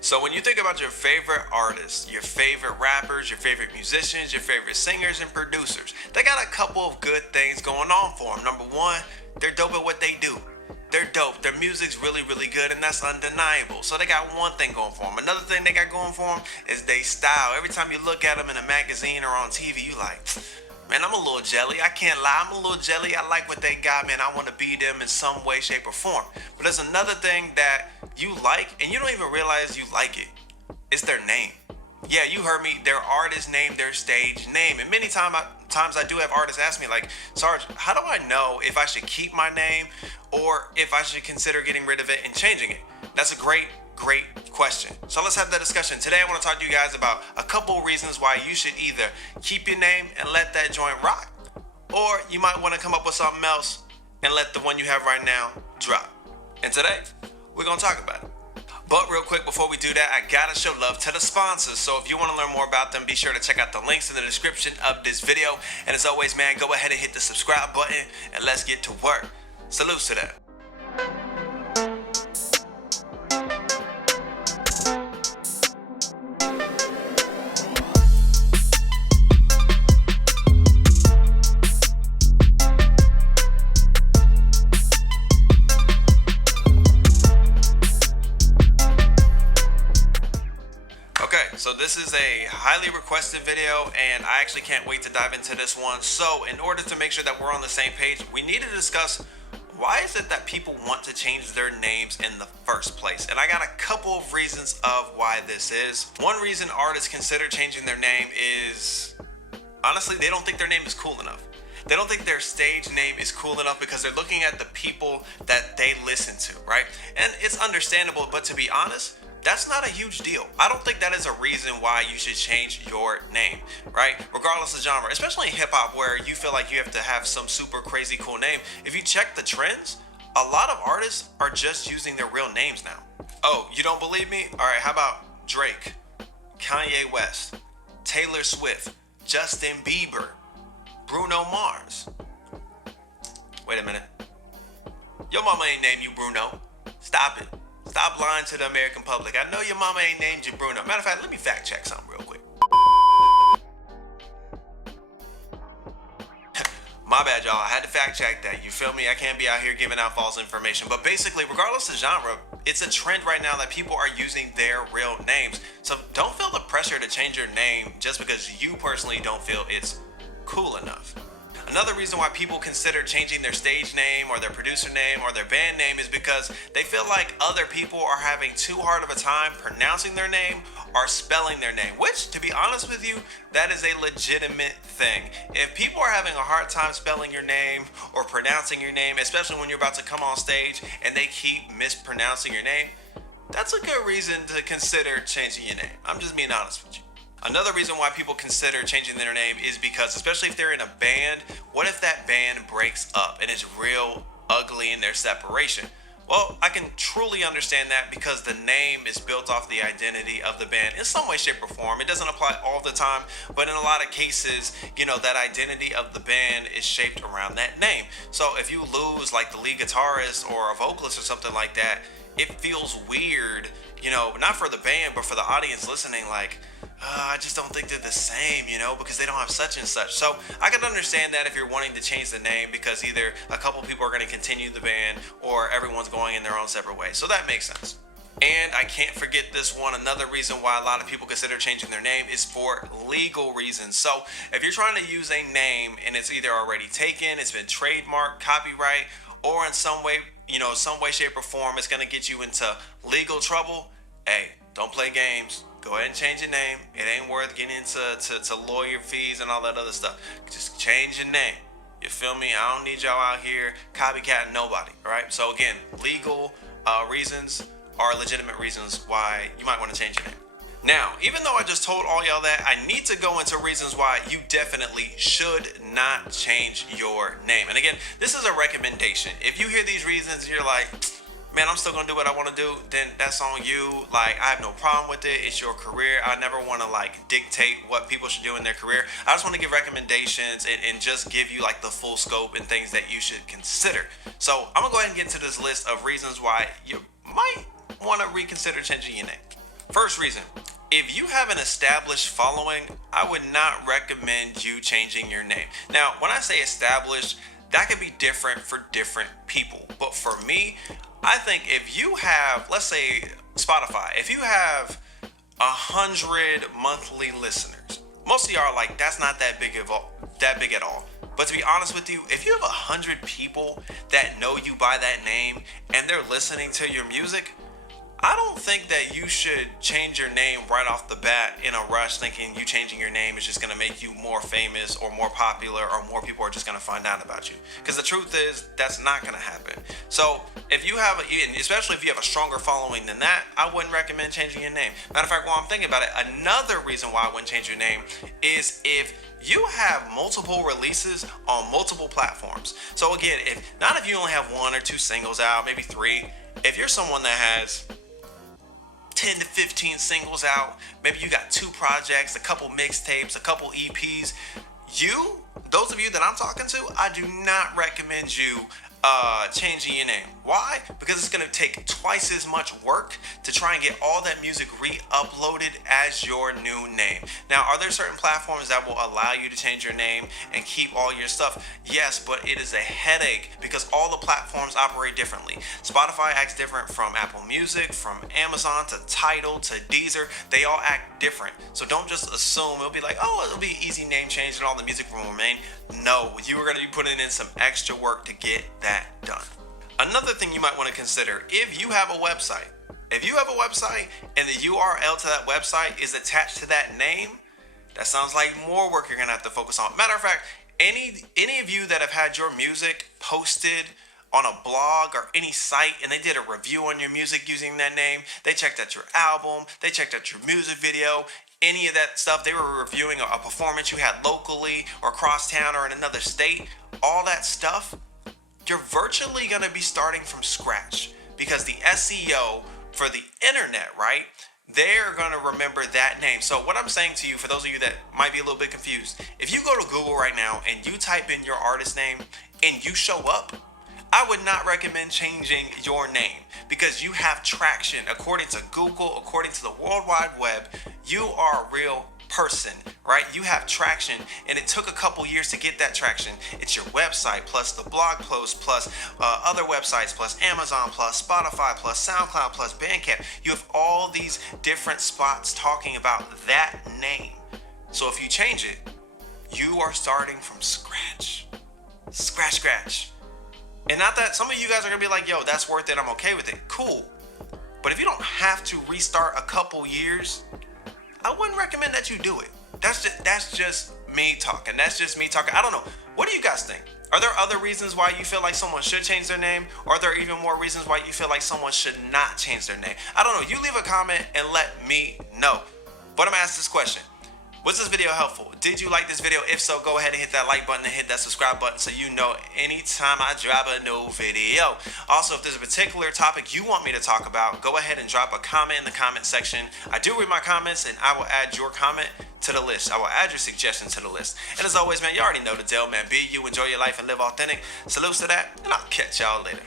So when you think about your favorite artists, your favorite rappers, your favorite musicians, your favorite singers and producers, they got a couple of good things going on for them. Number one, they're dope at what they do. They're dope. Their music's really, really good, and that's undeniable. So they got one thing going for them. Another thing they got going for them is they style. Every time you look at them in a magazine or on TV, you like, man, I'm a little jelly. I can't lie. I'm a little jelly. I like what they got, man. I want to be them in some way, shape, or form. But there's another thing that you like, and you don't even realize you like it. It's their name. Yeah, you heard me. Their artist name, their stage name. And many times I do have artists ask me, like, Sarge, how do I know if I should keep my name or if I should consider getting rid of it and changing it? That's a great question. So let's have that discussion. Today I want to talk to you guys about a couple reasons why you should either keep your name and let that joint rock, or you might want to come up with something else and let the one you have right now drop. And today we're going to talk about it. But real quick, before we do that, I gotta show love to the sponsors. So if you want to learn more about them, be sure to check out the links in the description of this video. And as always, man, go ahead and hit the subscribe button and let's get to work. Salutes to that. So this is a highly requested video, and I actually can't wait to dive into this one. So in order to make sure that we're on the same page, we need to discuss why is it that people want to change their names in the first place. And I got a couple of reasons of why this is. One reason artists consider changing their name is, honestly, they don't think their name is cool enough. They don't think their stage name is cool enough because they're looking at the people that they listen to, right? And it's understandable, but to be honest, that's not a huge deal. I don't think that is a reason why you should change your name, right? Regardless of genre, especially in hip hop where you feel like you have to have some super crazy cool name. If you check the trends, a lot of artists are just using their real names now. Oh, you don't believe me? All right, how about Drake, Kanye West, Taylor Swift, Justin Bieber, Bruno Mars? Wait a minute. Your mama ain't named you Bruno. Stop it. Stop lying to the American public. I know your mama ain't named you Bruno. Matter of fact, let me fact check something real quick. My bad, y'all. I had to fact check that. You feel me? I can't be out here giving out false information. But basically, regardless of genre, it's a trend right now that people are using their real names. So don't feel the pressure to change your name just because you personally don't feel it's cool enough. Another reason why people consider changing their stage name or their producer name or their band name is because they feel like other people are having too hard of a time pronouncing their name or spelling their name, which, to be honest with you, that is a legitimate thing. If people are having a hard time spelling your name or pronouncing your name, especially when you're about to come on stage and they keep mispronouncing your name, that's a good reason to consider changing your name. I'm just being honest with you. Another reason why people consider changing their name is because, especially if they're in a band, what if that band breaks up and it's real ugly in their separation? Well, I can truly understand that because the name is built off the identity of the band in some way, shape, or form. It doesn't apply all the time, but in a lot of cases, that identity of the band is shaped around that name. So if you lose like the lead guitarist or a vocalist or something like that, it feels weird, not for the band, but for the audience listening, like, I just don't think they're the same, because they don't have such and such. So I can understand that if you're wanting to change the name because either a couple people are going to continue the band or everyone's going in their own separate ways. So that makes sense. And I can't forget this one. Another reason why a lot of people consider changing their name is for legal reasons. So if you're trying to use a name and it's either already taken, it's been trademarked, copyright, or in some way, some way, shape, or form, it's going to get you into legal trouble, hey, don't play games. Go ahead and change your name. It ain't worth getting into lawyer fees and all that other stuff. Just change your name. You feel me? I don't need y'all out here copycatting nobody, all right? So again, legal reasons are legitimate reasons why you might want to change your name. Now, even though I just told all y'all that, I need to go into reasons why you definitely should not change your name. And again, this is a recommendation. If you hear these reasons, you're like, man, I'm still gonna do what I want to do, then that's on you. Like, I have no problem with it. It's your career. I never want to dictate what people should do in their career. I just want to give recommendations and just give you the full scope and things that you should consider. So I'm gonna go ahead and get to this list of reasons why you might want to reconsider changing your name. First reason, if you have an established following, I would not recommend you changing your name. Now, when I say established, that could be different for different people. But for me, I think if you have, let's say Spotify, if you have 100 monthly listeners, most of y'all are like, that's not that big at all. But to be honest with you, if you have 100 people that know you by that name and they're listening to your music, I don't think that you should change your name right off the bat in a rush, thinking you changing your name is just going to make you more famous or more popular or more people are just going to find out about you. Because the truth is, that's not going to happen. So if you have, especially if you have a stronger following than that, I wouldn't recommend changing your name. Matter of fact, while I'm thinking about it, another reason why I wouldn't change your name is if you have multiple releases on multiple platforms. So again, if you only have 1 or 2 singles out, maybe 3, if you're someone that has 10 to 15 singles out, maybe you got 2 projects, a couple mixtapes, a couple EPs, those of you that I'm talking to, I do not recommend you changing your name. Why? Because it's going to take twice as much work to try and get all that music re-uploaded as your new name. Now, are there certain platforms that will allow you to change your name and keep all your stuff? Yes, but it is a headache because all the platforms operate differently. Spotify acts different from Apple Music, from Amazon to Tidal to Deezer. They all act different. So don't just assume it'll be like, oh, it'll be easy name change and all the music will remain. No, you are going to be putting in some extra work to get that done. Another thing you might want to consider, if you have a website and the URL to that website is attached to that name, that sounds like more work you're going to have to focus on. Matter of fact, any of you that have had your music posted on a blog or any site and they did a review on your music using that name, they checked out your album, they checked out your music video, any of that stuff, they were reviewing a performance you had locally or across town or in another state, all that stuff, you're virtually going to be starting from scratch because the SEO for the internet, right? They're going to remember that name. So what I'm saying to you, for those of you that might be a little bit confused, if you go to Google right now and you type in your artist name and you show up, I would not recommend changing your name because you have traction. According to Google, according to the World Wide Web, you are a real person, right? You have traction and it took a couple years to get that traction. It's your website plus the blog post plus other websites plus Amazon plus Spotify plus SoundCloud plus Bandcamp. You have all these different spots talking about that name. So if you change it, you are starting from scratch. Scratch. And not that some of you guys are gonna be like, yo, that's worth it, I'm okay with it. Cool. But if you don't have to restart a couple years, I wouldn't recommend that you do it. That's just me talking. I don't know. What do you guys think? Are there other reasons why you feel like someone should change their name? Or are there even more reasons why you feel like someone should not change their name? I don't know. You leave a comment and let me know. But I'm gonna ask this question. Was this video helpful? Did you like this video? If so, go ahead and hit that like button and hit that subscribe button so you know anytime I drop a new video. Also, if there's a particular topic you want me to talk about, go ahead and drop a comment in the comment section. I do read my comments and I will add your comment to the list. I will add your suggestion to the list. And as always, man, you already know the deal, man. Be you, enjoy your life, and live authentic. Salutes to that, and I'll catch y'all later.